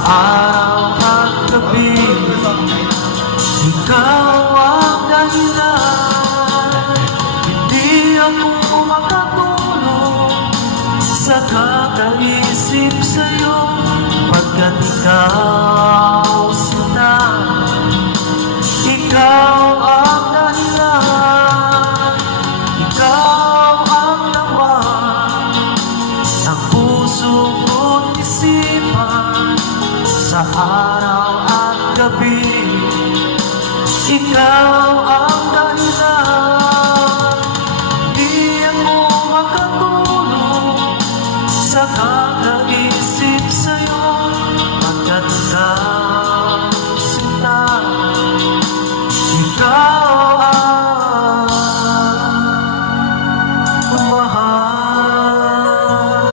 araw at gabi. Ikaw ang dahilan, hindi ako makatulog sa kakaisip sa'yo, pagkat ikaw